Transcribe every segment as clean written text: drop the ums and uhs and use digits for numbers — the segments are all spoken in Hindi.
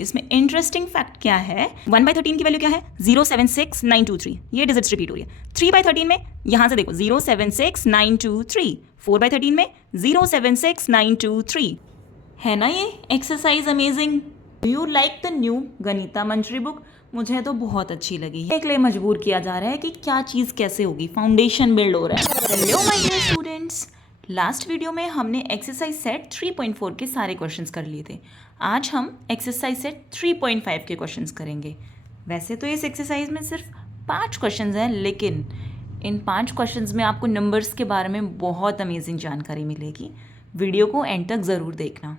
इसमें इंटरेस्टिंग फैक्ट क्या है, 1/13 की वैल्यू क्या है 076923, ये डिजिट्स रिपीट हो रही है। 3/13 में यहाँ से देखो 076923, 4/13 में 076923, है ना ये exercise amazing. You like the new Ganita Manjari book? मुझे तो बहुत अच्छी लगी है। एक लिए मजबूर किया जा रहा है कि क्या चीज़ कैसे होगी, फाउंडेशन बिल्ड हो रहा है। Hello my dear students, last video में हमने एक्सरसाइज सेट 3.4 के सारे क्वेश्चंस कर लिए थे। आज हम एक्सरसाइज सेट 3.5 के क्वेश्चंस करेंगे। वैसे तो इस एक्सरसाइज में सिर्फ 5 क्वेश्चंस हैं, लेकिन इन 5 क्वेश्चंस में आपको नंबर्स के बारे में बहुत अमेजिंग जानकारी मिलेगी। वीडियो को एंड तक ज़रूर देखना।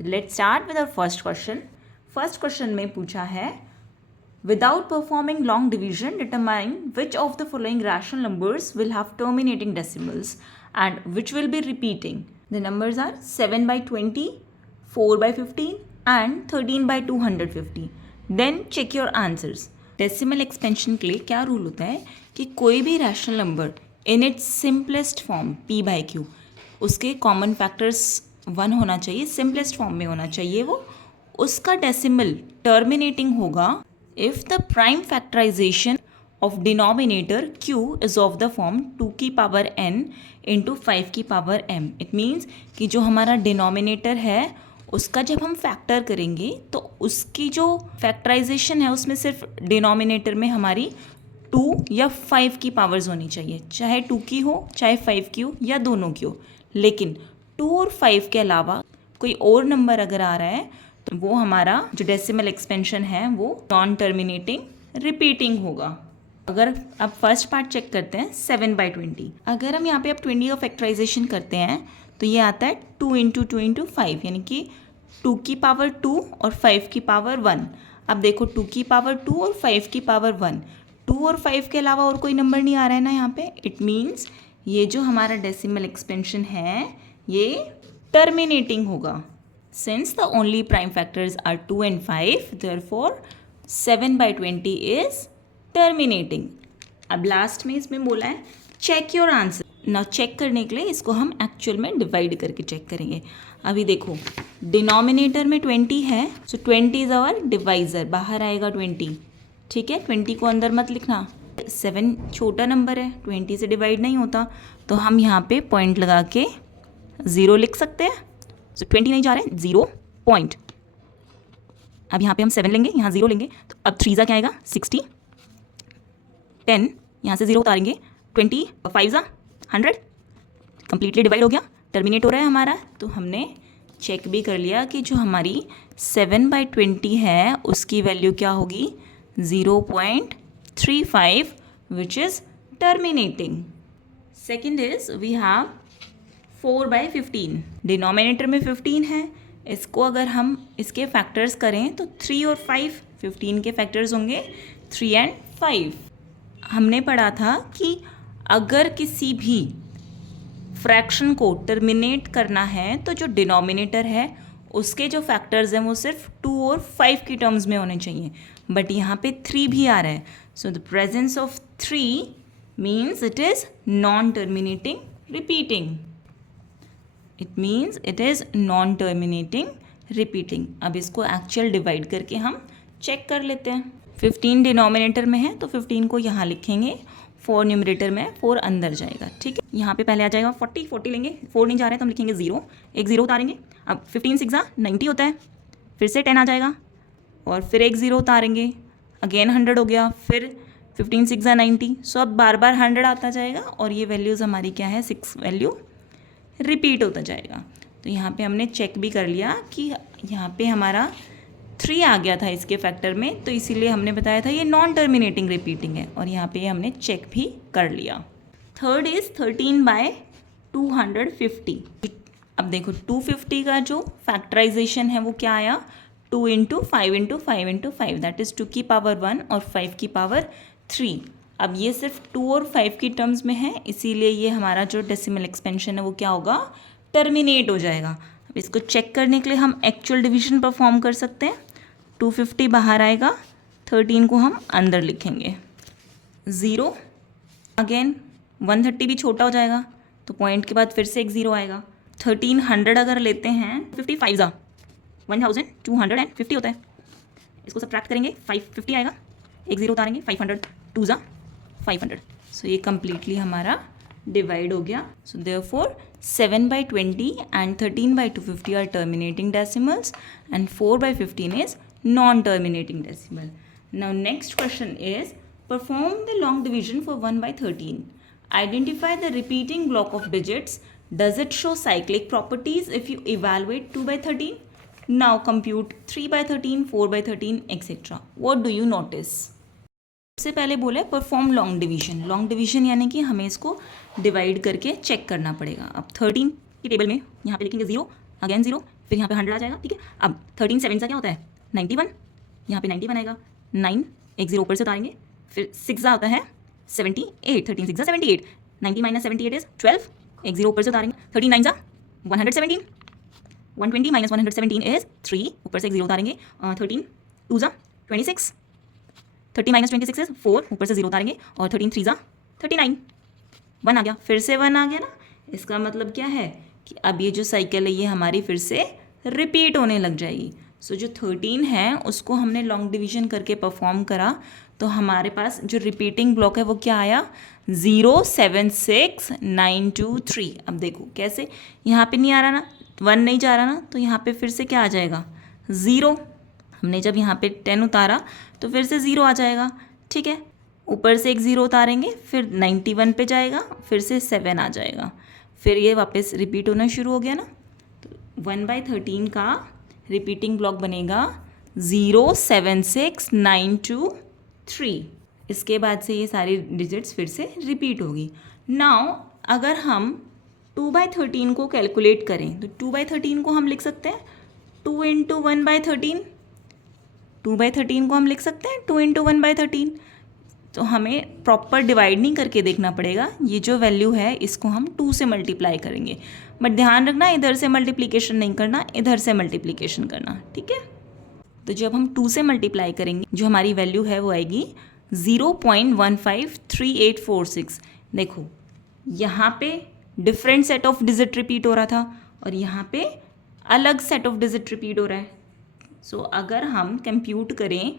Let's start with our first question. First question में पूछा है, without performing long division, determine which of the following rational numbers will have terminating decimals and which will be repeating. The numbers are 7/20, 4/15 and 13/250. Then check your answers. Decimal expansion के लिए क्या रूल होता है कि कोई भी rational number in its simplest form p/q, उसके कॉमन फैक्टर्स 1 होना चाहिए, सिंपलेस्ट फॉर्म में होना चाहिए वो, उसका डेसिमल टर्मिनेटिंग होगा if the prime factorization of denominator q is of the form 2 की पावर n into 5 की पावर m. It means कि जो हमारा डिनोमिनेटर है उसका जब हम फैक्टर करेंगे तो उसकी जो फैक्टराइजेशन है उसमें सिर्फ डिनोमिनेटर में हमारी 2 या 5 की पावर्स होनी चाहिए, चाहे 2 की हो चाहे 5 की हो या दोनों की हो। लेकिन 2 और 5 के अलावा कोई और नंबर अगर आ रहा है तो वो हमारा जो डेसिमल एक्सपेंशन है वो नॉन टर्मिनेटिंग रिपीटिंग होगा। अगर आप फर्स्ट पार्ट चेक करते हैं 7/20, अगर हम यहाँ पे अब 20 का फैक्टराइजेशन करते हैं तो ये आता है 2 × 2 × 5, यानी कि 2 की पावर 2 और 5 की पावर 1। अब देखो 2 की पावर 2 और 5 की पावर 1, 2 और 5 के अलावा और कोई नंबर नहीं आ रहा है ना यहाँ पे। इट मीन्स ये जो हमारा डेसिमल एक्सपेंशन है ये टर्मिनेटिंग होगा। Since the only prime factors are 2 and 5, therefore 7/20 is terminating. अब लास्ट में इसमें बोला है चेक योर आंसर। ना चेक करने के लिए इसको हम एक्चुअल में डिवाइड करके चेक करेंगे। अभी देखो डिनोमिनेटर में 20 है, सो 20 इज आवर डिवाइजर, बाहर आएगा 20, ठीक है। 20 को अंदर मत लिखना, 7 छोटा नंबर है, 20 से डिवाइड नहीं होता, तो हम यहाँ पे पॉइंट लगा के 0 लिख सकते हैं। सो 20 नहीं जा रहे हैं, 0 पॉइंट। अब यहाँ पे हम 7 लेंगे, यहाँ 0 लेंगे, तो अब 3 क्या आएगा 60, 10 यहाँ से 0 उतारेंगे, 20 5 100, कंप्लीटली डिवाइड हो गया, टर्मिनेट हो रहा है हमारा। तो हमने चेक भी कर लिया कि जो हमारी 7/20 है उसकी वैल्यू क्या होगी 0.35, which is terminating. Second is we have 4/15, denominator में 15 है, इसको अगर हम इसके फैक्टर्स करें तो 3 और 5, 15 के फैक्टर्स होंगे 3 and 5। हमने पढ़ा था कि अगर किसी भी फ्रैक्शन को टर्मिनेट करना है तो जो डिनोमिनेटर है उसके जो फैक्टर्स हैं वो सिर्फ 2 और 5 की टर्म्स में होने चाहिए, बट यहाँ पे 3 भी आ रहा है। So the presence of 3 means it is non terminating repeating. It means it is non terminating repeating. अब इसको एक्चुअल डिवाइड करके हम चेक कर लेते हैं। 15 डिनोमिनेटर में है तो 15 को यहाँ लिखेंगे, 4 न्यूमरेटर में, 4 अंदर जाएगा, ठीक है। यहाँ पे पहले आ जाएगा 40 लेंगे, 4 नहीं जा रहा है तो हम लिखेंगे 0, एक 0 उतारेंगे। अब 15 6 90 होता है, फिर से 10 आ जाएगा और फिर एक 0 उतारेंगे, अगेन 100 हो गया, फिर 15 6 90। सो अब बार बार 100 आता जाएगा और ये वैल्यूज़ हमारी क्या है 6 वैल्यू रिपीट होता जाएगा। तो यहाँ पे हमने चेक भी कर लिया कि यहाँ पे हमारा 3 आ गया था इसके फैक्टर में, तो इसीलिए हमने बताया था ये नॉन टर्मिनेटिंग रिपीटिंग है, और यहाँ पे हमने चेक भी कर लिया। Third is 13/250। अब देखो 250 का जो फैक्टराइजेशन है वो क्या आया 2 × 5 × 5 × 5, दैट इज़ 2 की पावर 1 और 5 की पावर 3। अब ये सिर्फ 2 और 5 की टर्म्स में है, इसीलिए ये हमारा जो डेसिमल एक्सपेंशन है वो क्या होगा टर्मिनेट हो जाएगा। अब इसको चेक करने के लिए हम एक्चुअल डिवीजन परफॉर्म कर सकते हैं। 250 बाहर आएगा, 13 को हम अंदर लिखेंगे, 0 अगेन 130 भी छोटा हो जाएगा तो पॉइंट के बाद फिर से एक 0 आएगा। 1300 अगर लेते हैं 55 1250 होता है, इसको सब्ट्रैक्ट करेंगे 550 आएगा, एक जीरो उतारेंगे 500, 2 जा 500। सो ये कम्प्लीटली हमारा डिवाइड हो गया। So therefore 7/20 and 13/250 are terminating decimals and 4/15 is non-terminating decimal. Now next question is perform the long division for 1/13. Identify the repeating block of digits. Does it show cyclic properties if you evaluate 2/13? Now compute 3/13, 4/13 etc. What do you notice? सबसे पहले बोला है perform long division. Long division यानी कि हमें इसको डिवाइड करके चेक करना पड़ेगा। अब 13 की टेबल में यहाँ पे लिखेंगे 0, अगेन 0, फिर यहाँ पे 100 आ जाएगा, ठीक है। अब 13 7 का क्या होता है 91, यहाँ पे 91 आएगा, 9 एक जीरो ऊपर से उतारेंगे, फिर 6 होता है 78, 13 6 78, 90 - 78 इज 12, एक जीरो ऊपर से उतारेंगे, 13 9 117, 120 - 117 इज 3, ऊपर से एक जीरो उतारेंगे, 13 2 26, 30 - 26 इज 4, ऊपर से जीरो उतारेंगे, और 13 3 39, 1 आ गया, फिर से 1 आ गया ना। इसका मतलब क्या है कि अब ये जो साइकिल है ये हमारी फिर से रिपीट होने लग जाएगी। सो जो 13 है उसको हमने लॉन्ग डिवीजन करके परफॉर्म करा, तो हमारे पास जो रिपीटिंग ब्लॉक है वो क्या आया 0 7 6 9 2 3। अब देखो कैसे, यहाँ पे नहीं आ रहा ना, 1 नहीं जा रहा ना, तो यहाँ पे फिर से क्या आ जाएगा 0। हमने जब यहाँ पे 10 उतारा तो फिर से 0 आ जाएगा, ठीक है। ऊपर से एक 0 उतारेंगे, फिर 91 पे जाएगा, फिर से 7 आ जाएगा, फिर ये वापस रिपीट होना शुरू हो गया ना। तो 1/13 का रिपीटिंग ब्लॉक बनेगा 0 7 6 9 2 3। इसके बाद से ये सारी डिजिट्स फिर से रिपीट होगी। नाउ अगर हम 2/13 को कैलकुलेट करें तो 2/13 को हम लिख सकते हैं 2 × 1/13। 2/13 को हम लिख सकते हैं 2 × 1/13। तो हमें प्रॉपर डिवाइड नहीं करके देखना पड़ेगा, ये जो वैल्यू है इसको हम 2 से मल्टीप्लाई करेंगे, बट ध्यान रखना इधर से मल्टीप्लिकेशन नहीं करना, इधर से मल्टीप्लिकेशन करना, ठीक है। तो जब हम 2 से मल्टीप्लाई करेंगे जो हमारी वैल्यू है वो आएगी 0.153846। देखो यहाँ पे different set of digit repeat हो रहा था और यहाँ पे अलग सेट ऑफ डिजिट रिपीट हो रहा है। सो अगर हम कंप्यूट करें,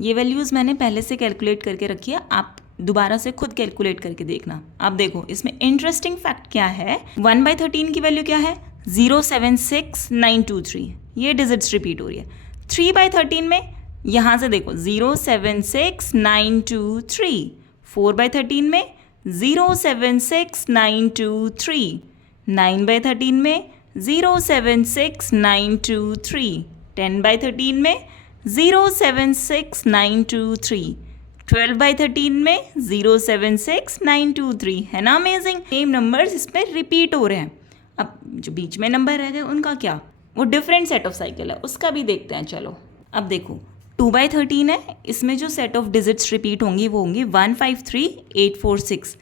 ये वैल्यूज़ मैंने पहले से कैलकुलेट करके रखी है, आप दोबारा से खुद कैलकुलेट करके देखना। अब देखो इसमें इंटरेस्टिंग फैक्ट क्या है, 1/13 की वैल्यू क्या है 076923, ये डिजिट्स रिपीट हो रही है। 3/13 में यहाँ से देखो 076923, 4/13 में 076923, 9/13 में 076923, 10/13 में 076923, 12/13 में 076923, है ना अमेजिंग। सेम नंबर्स इसमें रिपीट हो रहे हैं। अब जो बीच में नंबर रह गए उनका क्या, वो डिफरेंट सेट ऑफ साइकिल है, उसका भी देखते हैं। चलो अब देखो 2/13 है, इसमें जो सेट ऑफ डिजिट्स रिपीट होंगी वो होंगी 153846।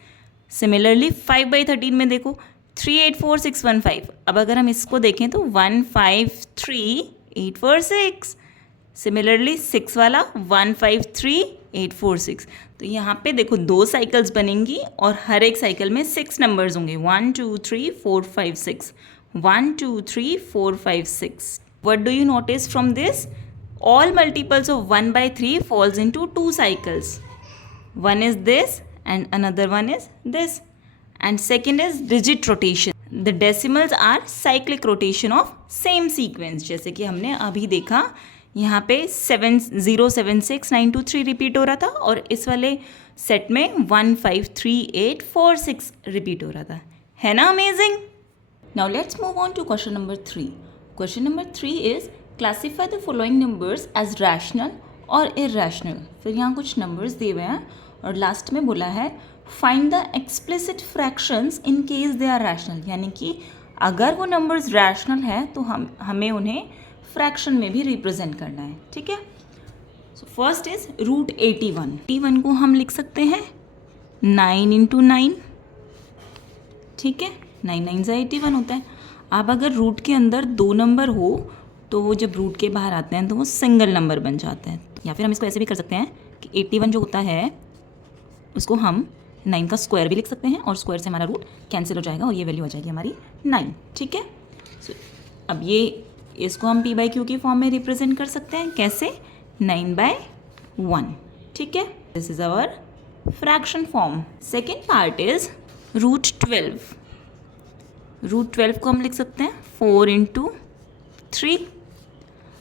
सिमिलरली 5/13 में देखो 384615। अब अगर हम इसको देखें तो 153846। सिमिलरली 6 वाला 153846। तो यहाँ पे देखो 2 साइकिल्स बनेंगी और हर एक साइकिल में 6 नंबर्स होंगे, 1 2 3 4 5 6, 1 2 3 4 5 6। What do you notice from this? All multiples of 1/3 falls into 2 cycles. One is this and another one is this. And second is digit rotation. The decimals are cyclic rotation of same sequence. जैसे कि हमने अभी देखा यहाँ पे 076923 रिपीट हो रहा था और इस वाले सेट में 153846 रिपीट हो रहा था, है ना amazing. Now let's move on to question number 3. Question number 3 is classify the following numbers as rational और इरैशनल. फिर यहाँ कुछ नंबर्स दिए हुए हैं और लास्ट में बोला है find the explicit fractions in case they are rational. यानी कि अगर वो नंबर्स रैशनल है तो हमें उन्हें फ्रैक्शन में भी रिप्रेजेंट करना है, ठीक है. So first is root 81. 81 को हम लिख सकते हैं 9 × 9, ठीक है. 9 9 × 81 होता है. अब अगर रूट के अंदर 2 नंबर हो तो वो जब रूट के बाहर आते हैं तो वो सिंगल नंबर बन जाते हैं. या फिर हम इसको ऐसे भी कर सकते हैं कि 81 जो होता है उसको हम 9 का स्क्वायर भी लिख सकते हैं और स्क्वायर से हमारा रूट कैंसिल हो जाएगा और ये वैल्यू आ जाएगी हमारी 9, ठीक है. सो अब ये इसको हम p/q की फॉर्म में रिप्रेजेंट कर सकते हैं. कैसे 9/1, ठीक है. This is our fraction form. Second part is √12. √12 को हम लिख सकते हैं 4 × 3.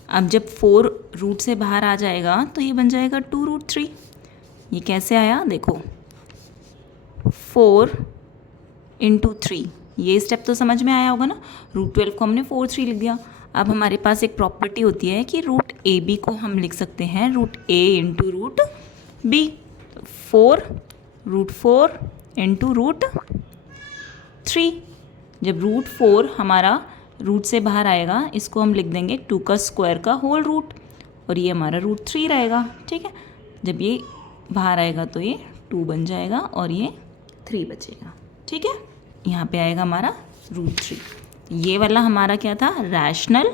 अब जब 4 रूट से बाहर आ जाएगा तो ये बन जाएगा 2√3. ये कैसे आया देखो, 4 × 3. ये स्टेप तो समझ में आया होगा ना. √12 को हमने 4 3 लिख दिया. अब हमारे पास एक प्रॉपर्टी होती है कि √AB को हम लिख सकते हैं √A × √B. 4 √4 × √3. जब √4 हमारा रूट से बाहर आएगा, इसको हम लिख देंगे 2 का स्क्वायर का होल रूट, और ये हमारा √3 रहेगा, ठीक है. जब ये बाहर आएगा तो ये 2 बन जाएगा और ये 3 बचेगा, ठीक है. यहाँ पे आएगा हमारा √3. ये वाला हमारा क्या था, rational.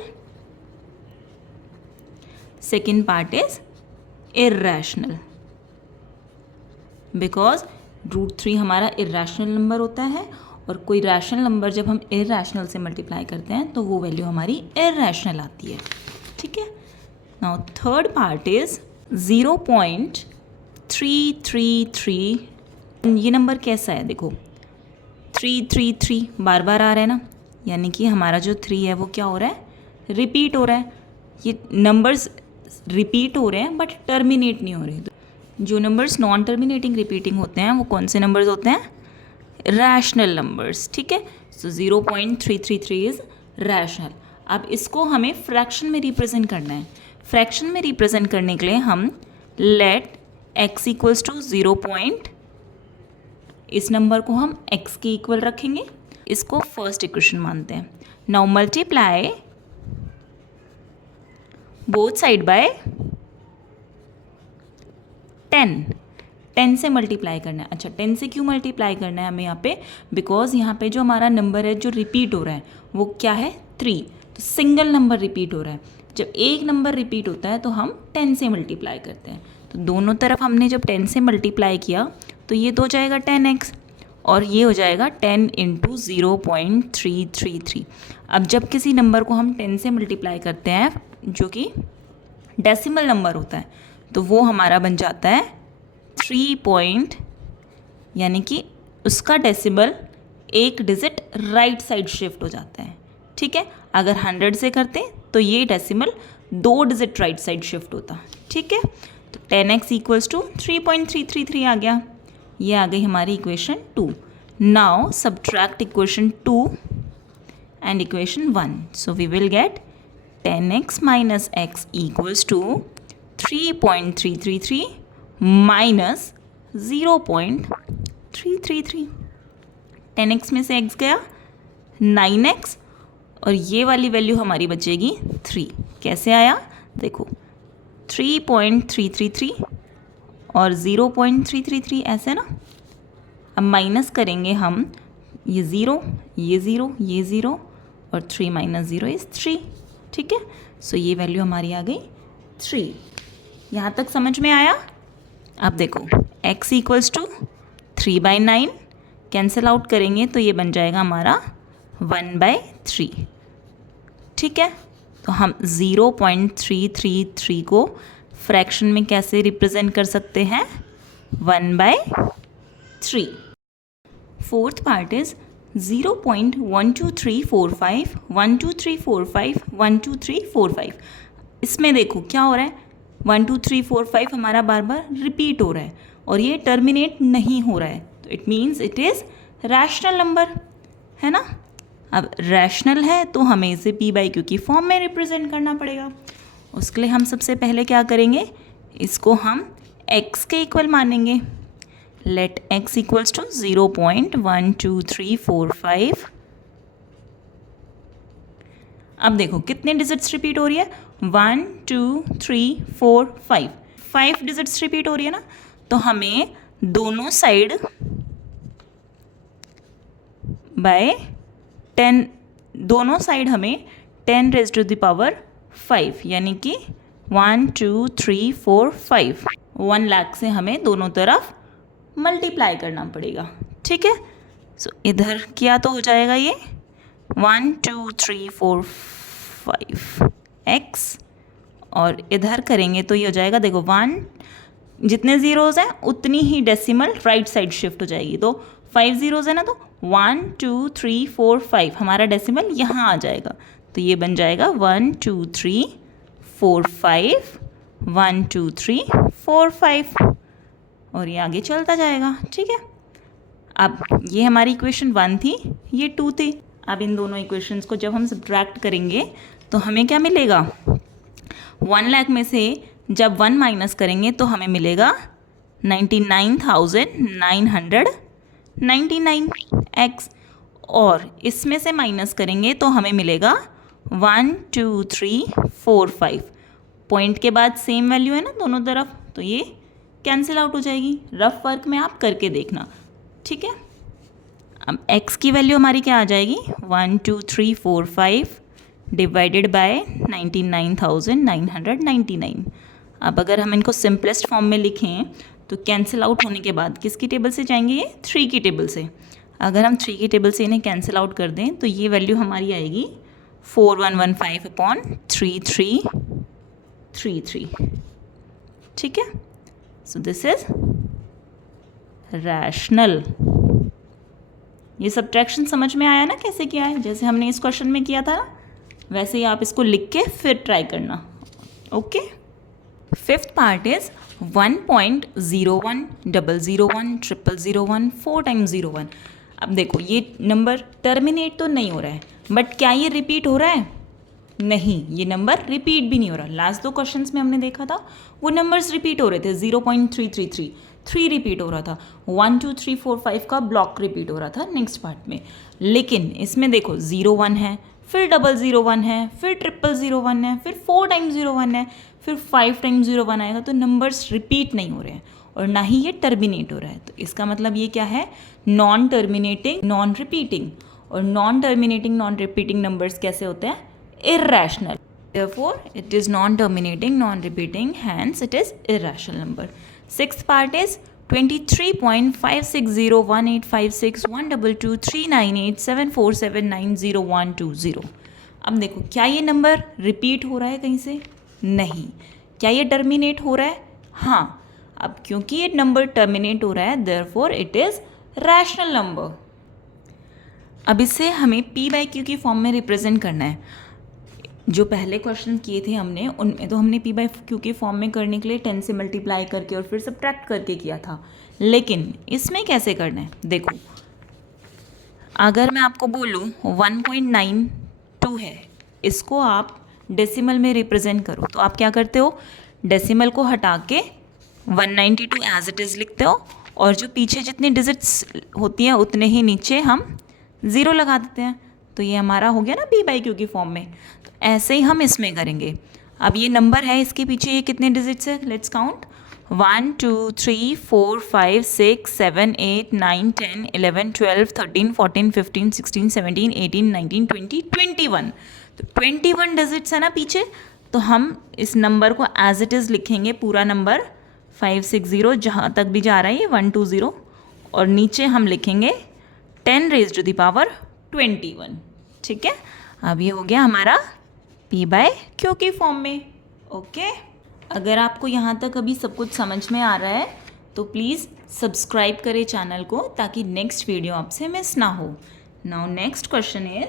Second part is irrational, because √3 हमारा इर्रेशनल नंबर होता है, और कोई रैशनल नंबर जब हम इर्रेशनल से मल्टीप्लाई करते हैं तो वो वैल्यू हमारी इर्रेशनल आती है, ठीक है. Now third part is 0.333. ये नंबर कैसा है देखो, 333 बार बार आ रहा है ना, यानी कि हमारा जो 3 है वो क्या हो रहा है, रिपीट हो रहा है. ये नंबर्स रिपीट हो रहे हैं बट टर्मिनेट नहीं हो रहे. जो नंबर्स नॉन टर्मिनेटिंग रिपीटिंग होते हैं वो कौन से नंबर्स होते हैं, रैशनल नंबर्स, ठीक है. सो 0.333 इज रैशनल. अब इसको हमें फ्रैक्शन में रिप्रेजेंट करना है. फ्रैक्शन में रिप्रेजेंट करने के लिए हम लेट x इक्वल्स टू 0. इस नंबर को हम x के इक्वल रखेंगे. इसको फर्स्ट इक्वेशन मानते हैं. Now multiply both side by 10 से मल्टीप्लाई करना है. अच्छा, 10 से क्यों मल्टीप्लाई करना है हमें यहाँ पे, बिकॉज यहाँ पे जो हमारा नंबर है जो रिपीट हो रहा है वो क्या है, 3. तो सिंगल नंबर रिपीट हो रहा है. जब एक नंबर रिपीट होता है तो हम 10 से मल्टीप्लाई करते हैं. तो दोनों तरफ हमने जब 10 से मल्टीप्लाई किया तो ये तो हो जाएगा 10x, और ये हो जाएगा 10 × 0.333. अब जब किसी नंबर को हम 10 से मल्टीप्लाई करते हैं जो कि डेसिमल नंबर होता है, तो वो हमारा बन जाता है 3 यानी कि उसका डेसिमल एक डिजिट राइट साइड शिफ्ट हो जाता है, ठीक है. अगर 100 से करते तो ये decimal 2 digit right side shift होता, ठीक है. तो 10x इक्वल्स टू 3.333 आ गया. ये आ गई हमारी equation 2. Now subtract equation 2 and equation 1. So we will get 10x minus x equals to 3.333 minus 0.333. 10x में से x गया 9x, और ये वाली वैल्यू हमारी बचेगी 3. कैसे आया देखो, 3.333 और 0.333 ऐसे ना. अब माइनस करेंगे हम, ये 0 ये 0 ये 0 और 3 - 0 इज़ 3, ठीक है. सो ये वैल्यू हमारी आ गई 3. यहाँ तक समझ में आया. अब देखो x equals to 3/9 cancel out करेंगे तो ये बन जाएगा हमारा 1/3, ठीक है. तो हम 0.333 को फ्रैक्शन में कैसे रिप्रेजेंट कर सकते हैं, 1/3. Fourth part is 0.12345 12345 12345. इसमें देखो क्या हो रहा है, 12345 हमारा बार बार रिपीट हो रहा है और ये टर्मिनेट नहीं हो रहा है, तो it means it is rational number, है ना. अब रैशनल है तो हमें इसे p/q की फॉर्म में रिप्रेजेंट करना पड़ेगा. उसके लिए हम सबसे पहले क्या करेंगे, इसको हम x के इक्वल मानेंगे. Let x equals to 0.12345. अब देखो कितने डिजिट्स रिपीट हो रही है, 1 2 3 4 5 5 डिजिट्स रिपीट हो रही है ना. तो हमें दोनों साइड बाय 10, दोनों साइड हमें 10⁻⁵ यानी कि 1 2 3 4 5 1 लाख से हमें दोनों तरफ मल्टीप्लाई करना पड़ेगा, ठीक है. सो इधर किया तो हो जाएगा ये 1 2 3 4 5 x, और इधर करेंगे तो ये हो जाएगा, देखो 1, जितने ज़ीरोज़ हैं उतनी ही डेसिमल राइट साइड शिफ्ट हो जाएगी। तो 5 ज़ीरोज़ है ना, तो 1 2 3 4 5 हमारा डेसिमल यहाँ आ जाएगा। तो ये बन जाएगा 1 2 3 4 5, 1 2 3 4 5, और ये आगे चलता जाएगा। ठीक है, अब ये हमारी इक्वेशन 1 थी, ये 2 थी। अब इन दोनों इक्वेशंस को जब हम सब्ट्रैक्ट करेंगे तो हमें क्या मिलेगा, 1 लाख में से जब 1 माइनस करेंगे तो हमें मिलेगा 99,999 x, और इसमें से माइनस करेंगे तो हमें मिलेगा 1 2 3 4 5। पॉइंट के बाद सेम वैल्यू है ना दोनों तरफ, तो ये कैंसिल आउट हो जाएगी। रफ वर्क में आप करके देखना। ठीक है, अब x की वैल्यू हमारी क्या आ जाएगी, 1 2 3 4 5 डिवाइडेड बाय 99,999। अब अगर हम इनको सिंपलेस्ट फॉर्म में लिखें तो कैंसिल आउट होने के बाद किसकी टेबल से जाएंगे, ये 3 की टेबल से। अगर हम 3 की टेबल से इन्हें कैंसिल आउट कर दें तो ये वैल्यू हमारी आएगी 4115/3333। ठीक है, सो दिस इज रैशनल। ये सब्ट्रैक्शन समझ में आया ना कैसे किया है, जैसे हमने इस क्वेश्चन में किया था ना, वैसे ही आप इसको लिख के फिर ट्राई करना। Okay, fifth part is 1.01001001 4 times 01। अब देखो ये नंबर टर्मिनेट तो नहीं हो रहा है, बट क्या ये रिपीट हो रहा है, नहीं, ये नंबर रिपीट भी नहीं हो रहा। लास्ट 2 क्वेश्चंस में हमने देखा था वो नंबर्स रिपीट हो रहे थे, 0.333 3 रिपीट हो रहा था, 1 2 3 4 5 का ब्लॉक रिपीट हो रहा था नेक्स्ट पार्ट में। लेकिन इसमें देखो 01 है, फिर 001 है, फिर 0001 है, फिर 4 टाइम्स 01 है, फिर 5 टाइम्स 01 आएगा। तो नंबर्स रिपीट नहीं हो रहे हैं और ना ही ये टर्मिनेट हो रहा है। तो इसका मतलब ये क्या है, नॉन टर्मिनेटिंग नॉन रिपीटिंग। और non terminating non repeating numbers कैसे होते हैं, irrational. Therefore, it is non-terminating, non-repeating, hence it is irrational number. Sixth part is 23.5601856122398747900120. अब देखो क्या ये नंबर रिपीट हो रहा है कहीं से, नहीं। क्या ये टर्मिनेट हो रहा है, हाँ। अब क्योंकि ये नंबर टर्मिनेट हो रहा है, therefore it is rational number. अब इसे हमें p/q की फॉर्म में रिप्रेजेंट करना है। जो पहले क्वेश्चन किए थे हमने, उनमें तो हमने p/q के फॉर्म में करने के लिए 10 से मल्टीप्लाई करके और फिर सब्ट्रैक्ट करके किया था। लेकिन इसमें कैसे करना है, देखो अगर मैं आपको बोलूँ 1.92 है, इसको आप डेसिमल में रिप्रेजेंट करो, तो आप क्या करते हो, डेसिमल को हटा के 192 एज इट इज़ लिखते हो, और जो पीछे जितनी डिजिट्स होती हैं उतने ही नीचे हम 0 लगा देते हैं। तो ये हमारा हो गया ना p/q की फॉर्म में। तो ऐसे ही हम इसमें करेंगे। अब ये नंबर है, इसके पीछे ये कितने डिजिट्स है, लेट्स काउंट, 1 2 3 4 5 6 7 8 9 10 11 12 13 14 15 16 17 18 19 20 21। तो 21 डिजिट्स है ना पीछे। तो हम इस नंबर को एज इट इज़ लिखेंगे, पूरा नंबर 560 जहाँ तक भी जा रहा है ये 120, और नीचे हम लिखेंगे 10 raised to the power 21। ठीक है, अब ये हो गया हमारा p/q की फॉर्म में। ओके, अगर आपको यहाँ तक अभी सब कुछ समझ में आ रहा है तो प्लीज़ सब्सक्राइब करें चैनल को, ताकि नेक्स्ट वीडियो आपसे मिस ना हो। Now next question is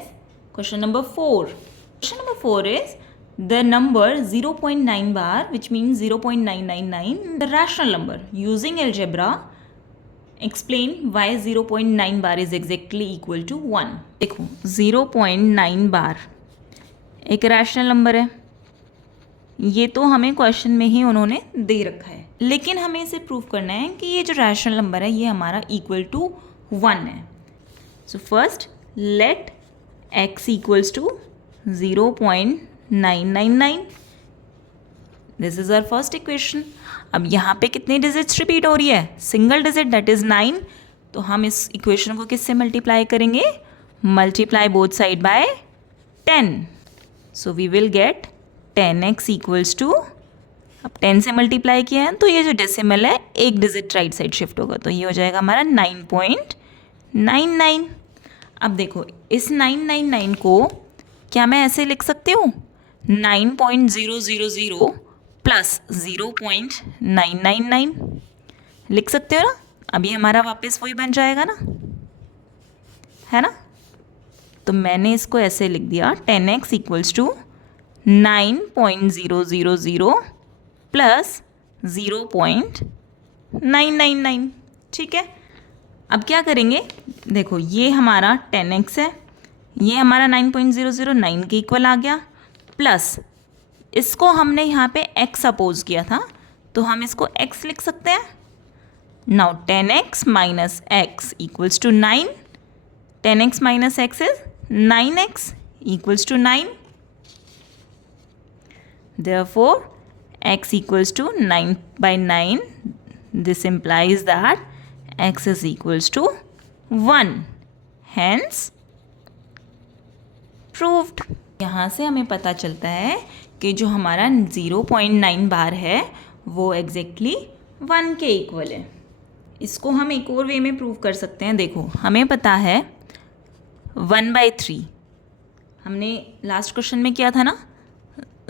question number 4। Question number 4 the द नंबर 0.9 bar which means 0.999 the rational number using algebra explain why 0.9 bar is exactly equal to 1। देखो 0.9 बार एक रैशनल नंबर है, ये तो हमें क्वेश्चन में ही उन्होंने दे रखा है, लेकिन हमें इसे प्रूव करना है कि ये जो रैशनल नंबर है ये हमारा इक्वल टू 1 है। So first let x equals to 0.999। This is our first equation. अब यहाँ पे कितनी डिजिट्स रिपीट हो रही है, सिंगल डिजिट, दैट इज 9। तो हम इस इक्वेशन को किससे मल्टीप्लाई करेंगे, multiply both side by 10। So we will get 10x equals to, अब 10 से मल्टीप्लाई किया है तो ये जो डेसिमल है एक डिजिट राइट साइड शिफ्ट होगा, तो ये हो जाएगा हमारा 9.99। अब देखो इस 999 को क्या मैं ऐसे लिख सकती हूँ, 9.000 प्लस 0.999 लिख सकते हो ना। अभी हमारा वापस वही बन जाएगा ना, है ना। तो मैंने इसको ऐसे लिख दिया 10x इक्वल्स टू 9.000 प्लस 0.999। ठीक है, अब क्या करेंगे, देखो ये हमारा 10x है, ये हमारा 9.009 के इक्वल आ गया, प्लस इसको हमने यहाँ पे x सपोज किया था तो हम इसको x लिख सकते हैं। Now 10x minus x equals to 9, 10x minus x is 9x equals to 9. Therefore, x equals to 9/9. This implies that x is equals to 1. Hence, proved. यहाँ से हमें पता चलता है कि जो हमारा 0.9 बार है वो एग्जैक्टली 1 के इक्वल है। इसको हम एक और वे में प्रूव कर सकते हैं। देखो, हमें पता है 1/3, हमने लास्ट क्वेश्चन में किया था ना,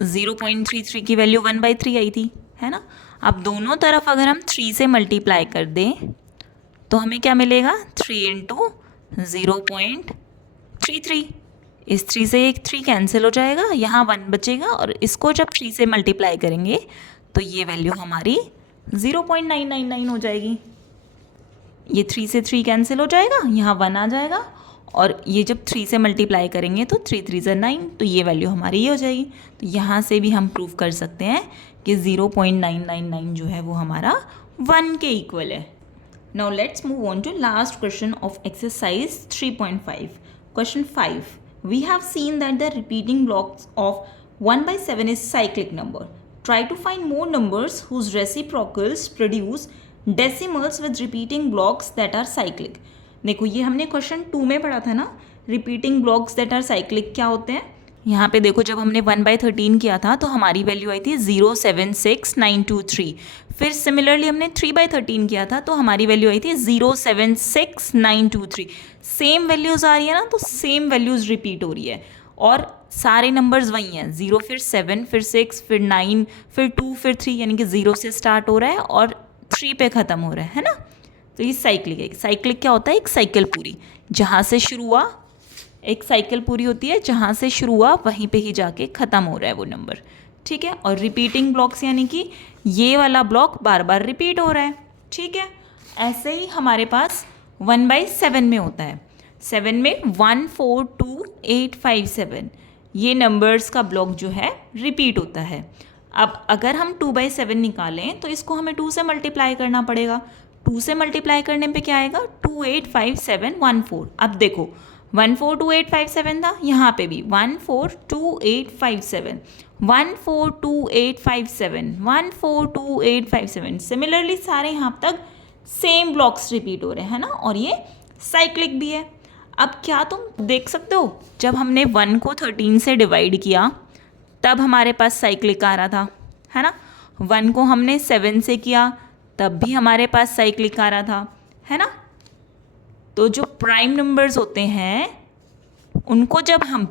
0.33 की वैल्यू 1/3 आई थी, है ना। अब दोनों तरफ अगर हम 3 से मल्टीप्लाई कर दें तो हमें क्या मिलेगा, 3 इंटू 0.33। इस 3 से एक 3 कैंसिल हो जाएगा, यहाँ 1 बचेगा, और इसको जब 3 से मल्टीप्लाई करेंगे तो ये वैल्यू हमारी 0.999 हो जाएगी। ये 3 से 3 कैंसिल हो जाएगा, यहाँ 1 आ जाएगा, और ये जब 3 से मल्टीप्लाई करेंगे तो 3 3 ज़ा 9, तो ये वैल्यू हमारी ये हो जाएगी। तो यहाँ से भी हम प्रूव कर सकते हैं कि 0.999 जो है वो हमारा 1 के इक्वल है। Now let's move on to last question of exercise 3.5। Question 5, we have seen that the repeating blocks of 1/7 is cyclic number. Try to find more numbers whose reciprocals produce decimals with repeating blocks that are cyclic. देखो, ये हमने क्वेश्चन 2 में पढ़ा था ना, repeating blocks that are cyclic क्या होते हैं। यहाँ पे देखो, जब हमने 1/13 किया था तो हमारी वैल्यू आई थी 0.76923। फिर सिमिलरली हमने 3/13 किया था तो हमारी वैल्यू आई थी 0.76923। सेम वैल्यूज़ आ रही है ना, तो सेम वैल्यूज़ रिपीट हो रही है, और सारे नंबर्स वही हैं, 0 फिर 7 फिर 6 फिर 9 फिर 2 फिर 3, यानी कि 0 से स्टार्ट हो रहा है और 3 पे ख़त्म हो रहा है ना। तो ये साइक्लिक है। साइक्लिक क्या होता है, एक साइकिल पूरी, जहाँ से शुरू हुआ, एक साइकिल पूरी होती है जहाँ से शुरू हुआ वहीं पे ही जाके ख़त्म हो रहा है वो नंबर। ठीक है, और रिपीटिंग ब्लॉक्स यानी कि ये वाला ब्लॉक बार बार रिपीट हो रहा है। ठीक है, ऐसे ही हमारे पास 1/7 में होता है। 7 में 1 4 2 8 5 7 ये नंबर्स का ब्लॉक जो है रिपीट होता है। अब अगर हम 2/7 निकालें तो इसको हमें 2 से मल्टीप्लाई करना पड़ेगा। 2 से मल्टीप्लाई करने पे क्या आएगा, 2 8 5 7 1 4। अब देखो, 1 4 2 8 5 7 था, यहाँ पे भी 1 4 2 8 5 7 1 4 2 8 5 7 1 4 2 8 5 7। सिमिलरली सारे यहाँ तक सेम ब्लॉक्स रिपीट हो रहे हैं ना, और ये साइक्लिक भी है। अब क्या तुम देख सकते हो, जब हमने 1 को 13 से डिवाइड किया तब हमारे पास साइक्लिक आ रहा था, है ना। 1 को हमने 7 से किया तब भी हमारे पास साइक्लिक आ रहा था, है ना। तो जो प्राइम नंबर्स होते हैं उनको जब हम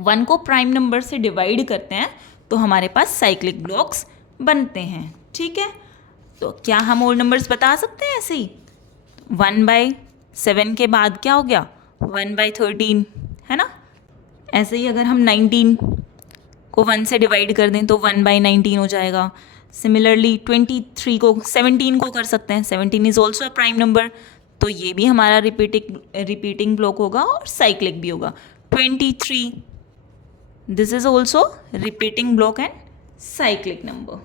1 को प्राइम नंबर से डिवाइड करते हैं तो हमारे पास साइक्लिक ब्लॉक्स बनते हैं। ठीक है, तो क्या हम और नंबर्स बता सकते हैं ऐसे ही। 1/7 के बाद क्या हो गया, 1/13, है ना। ऐसे ही अगर हम 19 को 1 से डिवाइड कर दें तो 1/19 हो जाएगा। सिमिलरली 23 को 17 को कर सकते हैं, 17 is also a prime number, तो ये भी हमारा रिपीटिंग ब्लॉक होगा और साइक्लिक भी होगा। 23, this is also repeating block and cyclic number.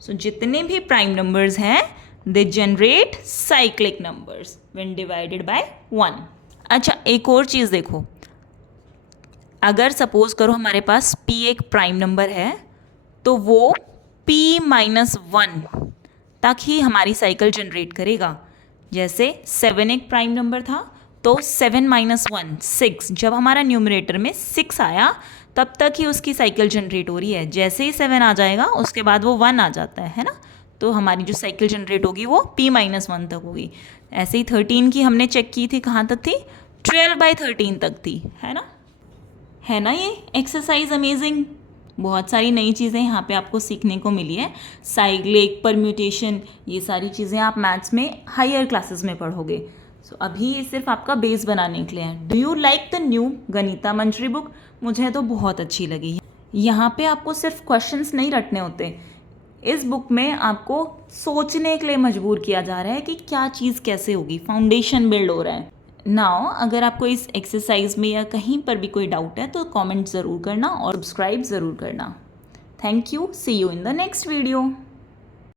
So जितने भी प्राइम नंबर्स हैं they generate cyclic numbers when divided by 1। अच्छा, एक और चीज़ देखो, अगर सपोज करो हमारे पास p एक प्राइम नंबर है तो वो p-1 तक ही हमारी साइकिल जनरेट करेगा। जैसे 7 एक प्राइम नंबर था तो 7 - 1 6, जब हमारा न्यूमरेटर में 6 आया तब तक ही उसकी साइकिल जनरेट हो रही है। जैसे ही 7 आ जाएगा उसके बाद वो 1 आ जाता है ना, तो हमारी जो साइकिल जनरेट होगी वो p-1 तक होगी। ऐसे ही 13 की हमने चेक की थी, कहाँ तक थी, 12/13 तक थी, है ना। ये एक्सरसाइज अमेजिंग। बहुत सारी नई चीज़ें यहाँ पे आपको सीखने को मिली है। साइक्लिक, परम्यूटेशन, ये सारी चीज़ें आप मैथ्स में हायर क्लासेस में पढ़ोगे। सो अभी ये सिर्फ आपका बेस बनाने के लिए है। Do you like the new Ganita Manjari book? मुझे तो बहुत अच्छी लगी। यहाँ पे आपको सिर्फ क्वेश्चंस नहीं रटने होते, इस बुक में आपको सोचने के लिए मजबूर किया जा रहा है कि क्या चीज़ कैसे होगी, फाउंडेशन बिल्ड हो रहा है। नाउ अगर आपको इस एक्सरसाइज में या कहीं पर भी कोई डाउट है तो कमेंट ज़रूर करना और सब्सक्राइब ज़रूर करना। Thank you, see you in the next video.